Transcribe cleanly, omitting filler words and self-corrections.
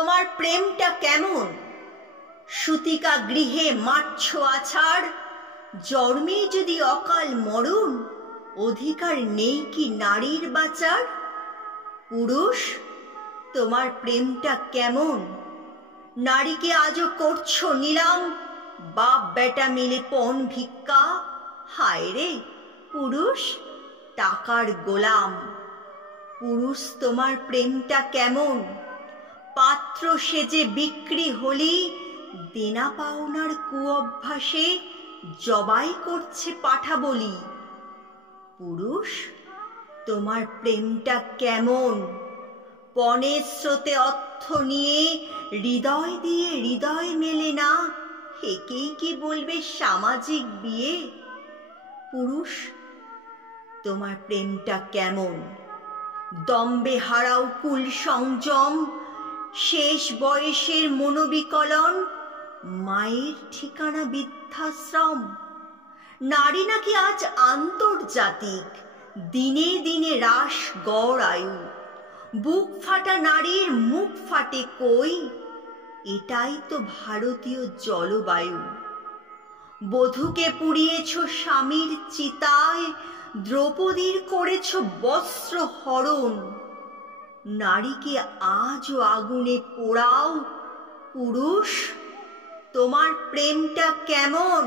তোমার প্রেমটা কেমন? সুতিকা গৃহে মারছ আছাড়, জন্মে যদি অকাল মরণ, অধিকার নেই কি নারীর বাঁচার? পুরুষ, তোমার প্রেমটা কেমন? নারীকে আজও করছো নিলাম, বাপ বেটা মিলে পণ ভিক্ষা। হায় রে পুরুষ, টাকার গোলাম। পুরুষ, তোমার প্রেমটা কেমন? পাত্র সেজে বিক্রি হলি, দেনা পাওনার কুঅভ্যাসে জবাই করছে পাঠা বলি। পুরুষ, তোমার প্রেমটা কেমন? পণের স্রোতে অর্থ নিয়ে হৃদয় দিয়ে হৃদয় মেলে না, একেই কি বলবে সামাজিক বিয়ে? পুরুষ, তোমার প্রেমটা কেমন? দম্বে হারাও কুল সংযম, শেষ বয়সের মনোবিকলন, মায়ের ঠিকানা বৃদ্ধাশ্রম। নারী নাকি আজ আন্তর্জাতিক, দিনে দিনে হ্রাস গড় আয়ু। বুক ফাটা নারীর মুখ ফাটে কই, এটাই তো ভারতীয় জলবায়ু। বধূকে পুড়িয়েছ স্বামীর চিতায়, দ্রৌপদীর করেছ বস্ত্র হরণ। নারীকে আজও আগুনে পোড়াও। পুরুষ, তোমার প্রেমটা কেমন?